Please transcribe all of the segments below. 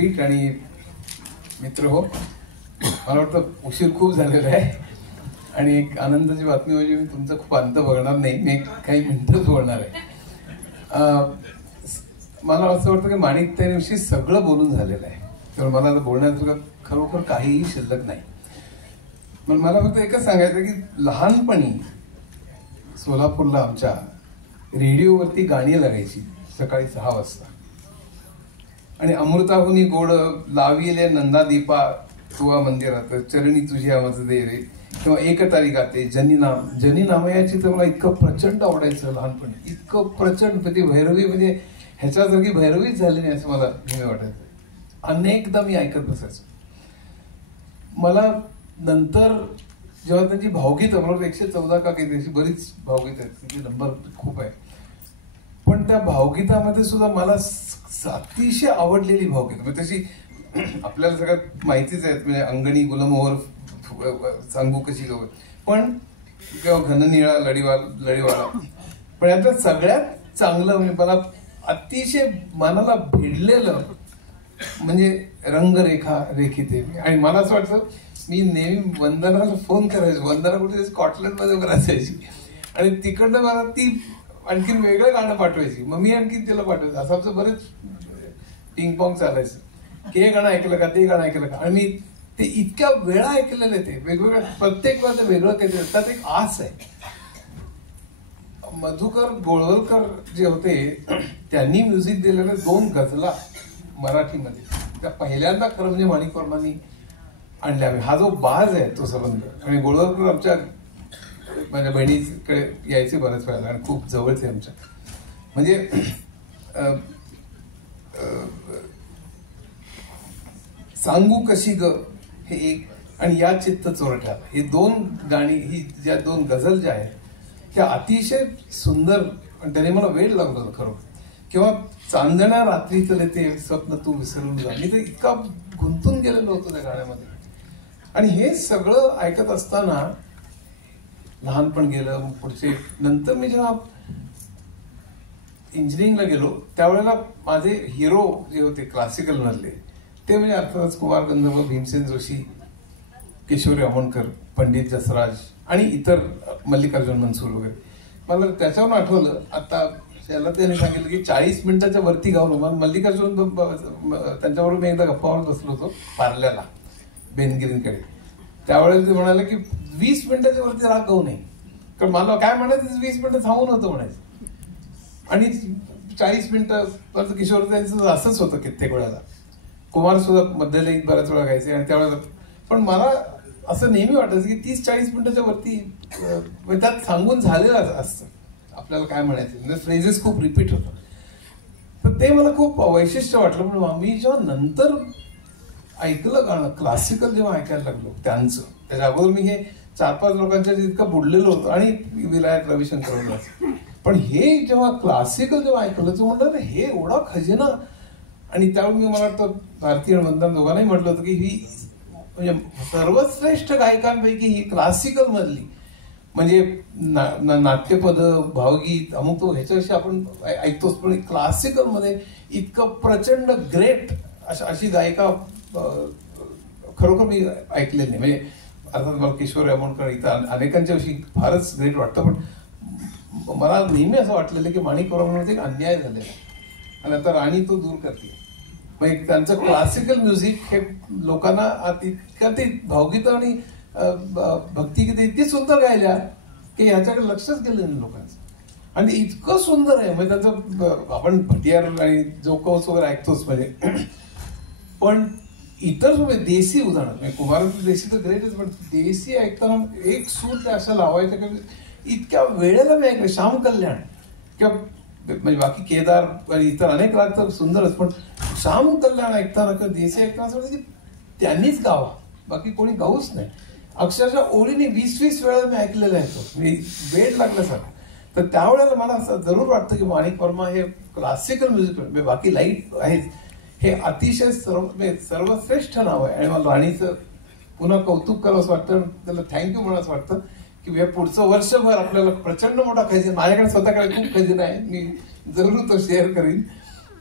व्यासपीठ आणि मित्र हो, मला वाटतं उशीर खूप झालेला आहे आणि एक आनंदाची बातमी म्हणजे मी तुमचं खूप अंत बघणार नाही, मी काही मिनिटच बोलणार आहे. मला असं वाटतं की माणिक त्याविषयी सगळं बोलून झालेलं आहे, तर मला आता बोलण्यासारखं खरोखर काहीही शिल्लक नाही. पण मला फक्त एकच सांगायचं की लहानपणी सोलापूरला आमच्या रेडिओवरती गाणी लागायची सकाळी 6 वाजता आणि अमृताहुनी गोड लाविले नंदादीपा तुवा मंदिरात चरणी तुझ्या मज दे रे किंवा एकतारी गाते जनी नामयाची तर मला इतकं प्रचंड आवडायचं लहानपणी, इतकं प्रचंड. म्हणजे भैरवी म्हणजे ह्याच्यासारखी भैरवीच झाली नाही असं मला नेहमी वाटायचं. अनेकदा मी ऐकत बसायचो. मला नंतर जेव्हा त्यांची भावगीत बरोबर 114 का काही बरीच भावगीत आहेत, तिची नंबर खूप आहे, पण त्या भावगीतामध्ये सुद्धा मला अतिशय आवडलेली भावगीत म्हणजे तशी आपल्याला सगळ्यात माहितीच आहेत, म्हणजे अंगणी गुलमोहर सांगू कशी गवत, पण किंवा घननिळा लढीवाला. पण यातलं सगळ्यात चांगलं म्हणजे मला अतिशय मनाला भिडलेलं म्हणजे रंगरेखा रेखिते. आणि मला असं वाटतं मी नेहमी वंदनाला फोन करायचो, वंदना कुठे स्कॉटलंडमध्ये वगैरे असायची आणि तिकडनं मला ती आणखीन वेगळं गाणं पाठवायची, मग मी आणखीन तिला पाठवायचं. असं आमचं बरेच पिंगपॉंग चालायचं की हे गाणं ऐकलं का, ते गाणं ऐकलं का. आणि मी ते इतक्या वेळा ऐकलेलं आहे, ते वेगवेगळ्या प्रत्येक वेळा ते वेगळं काहीतरी. त्यात एक आस आहे. मधुकर गोळवलकर जे होते त्यांनी म्युझिक दिलेले 2 गझला मराठीमध्ये, त्या पहिल्यांदा खरं म्हणजे माणिक वर्मांनी आणल्या. हा जो बाज आहे तो संबंध, आणि गोळवलकर आमच्या माझ्या बहिणीकडे यायचे बऱ्याच वेळेला आणि खूप जवळचे आमच्या. म्हणजे सांगू कशी ग हे एक, आणि या चित्त चोरठ्या, हे 2 गाणी, ही ज्या 2 गझल ज्या आहेत ह्या अतिशय सुंदर. आणि त्याने मला वेळ लागला होता खरं. किंवा चांदण्या रात्रीतले ते स्वप्न तू विसरून जा, मी तर इतका गुंतून गेलेलो होतो त्या गाण्यामध्ये. आणि हे सगळं ऐकत असताना लहानपण गेलं. पुढचे नंतर मी जेव्हा इंजिनिअरिंगला गेलो त्यावेळेला माझे हिरो जे होते क्लासिकल मधले ते म्हणजे अर्थातच कुमार गंधर्व, भीमसेन जोशी, किशोरी अमोणकर, पंडित जसराज आणि इतर मल्लिकार्जुन मनसूर वगैरे. मला त्याच्यावरून आठवलं, आता त्याला त्याने सांगितलं की 40 मिनिटाच्या वरती गाऊ नको. मल्लिकार्जुन त्यांच्याबरोबर मी एकदा गप्पा मारत बसलो होतो पार्ल्याला बेनगिरींकडे. त्यावेळेला ते म्हणाले की 20 मिनिटाच्या वरती राग गाऊ नये, कारण मला काय म्हणायचं 20 मिनिटं थांबून होतं म्हणायचं. आणि 40 मिनिटं परत किशोर त्यांचं असंच होतं कित्येक वेळेला. कुमार सुद्धा मध्यलयीत बऱ्याच वेळा गायचे. आणि त्यावेळेला पण मला असं नेहमी वाटायचं की 30-40 मिनिटाच्या वरती त्यात सांगून झालेलं असतं आपल्याला काय म्हणायचं, म्हणजे फ्रेजेस खूप रिपीट होतात. तर ते मला खूप वैशिष्ट्य वाटलं. पण मी जेव्हा नंतर ऐकलं गाणं, क्लासिकल जेव्हा ऐकायला लागलो त्यांचं, त्याच्या अगोदर मी हे 4-5 लोकांच्या इतकं बुडलेलो होतो आणि विलायक रविशंकर, पण हे जेव्हा क्लासिकल जेव्हा ऐकलं तर म्हटलं हे एवढा खजिना. आणि त्यावेळी मी मला वाटतं भारती आणि वंदना दोघांनाही म्हटलं होतं की ही म्हणजे सर्वश्रेष्ठ गायकांपैकी ही क्लासिकल मधली, म्हणजे नाट्यपद, भावगीत, अमुक तो ह्याच्याविषयी आपण ऐकतोच, पण क्लासिकल मध्ये इतकं प्रचंड ग्रेट अशी गायिका खरोखर मी ऐकलेली नाही. म्हणजे अर्थात मला किशोरी अमोणकर इथं अनेकांच्या विषयी फारच ग्रेट वाटतं, पण मला नेहमी असं वाटलेलं की माणिक वर्मामध्ये एक अन्याय झालेला आहे आणि आता राणी तो दूर करते. म्हणजे त्यांचं क्लासिकल म्युझिक हे लोकांना इतकं ते भावगीतं आणि भक्तिगीतं इतकी सुंदर गायल्या की ह्याच्याकडे लक्षच गेलं नाही लोकांचं. आणि इतकं सुंदर आहे म्हणजे त्याचं आपण भटियार आणि जोकौस वगैरे ऐकतोच म्हणजे, पण इतर देसी उदाहरण म्हणजे कुमारांचं देशी तर ग्रेटच, पण देशी ऐकताना एक सूर ते असं लावायचं की इतक्या वेळेला मी ऐकलं. श्याम कल्याण किंवा म्हणजे बाकी केदार आणि इतर अनेक राग तर सुंदरच, पण श्याम कल्याण ऐकताना किंवा देशी ऐकताना असं वाटतं की त्यांनीच गावा, बाकी कोणी गाऊच नाही. अक्षरशः ओळीने 20-20 वेळा मी ऐकलेला आहे तो, वेळ लागल्यासारखं. तर त्यावेळेला मला असं जरूर वाटतं की माणिक वर्मा हे क्लासिकल म्युझिक म्हणजे बाकी लाईट आहेत हे अतिशय सर्वश्रेष्ठ नाव आहे. आणि मला राणीचं पुन्हा कौतुक करावं असं वाटतं, त्याला थँक्यू म्हणावं असं वाटतं की हे पुढचं वर्षभर आपल्याला प्रचंड मोठा खजिना, माझ्याकडे स्वतःकडे खूप खजिना आहे, मी जरूर तो शेअर करीन.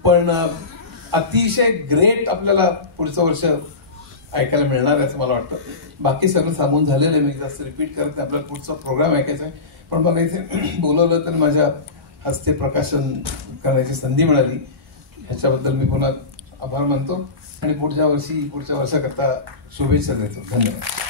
पण अतिशय ग्रेट आपल्याला पुढचं वर्ष ऐकायला मिळणार आहे असं मला वाटतं. बाकी सगळं सांगून झालेलं आहे, मी जास्त रिपीट करत नाही. आपल्याला पुढचा प्रोग्राम ऐकायचा आहे, पण मला इथे बोलवलं तर माझ्या हस्ते प्रकाशन करण्याची संधी मिळाली, ह्याच्याबद्दल मी पुन्हा आभार मानतो आणि पुढच्या वर्षाकरता शुभेच्छा देतो. धन्यवाद.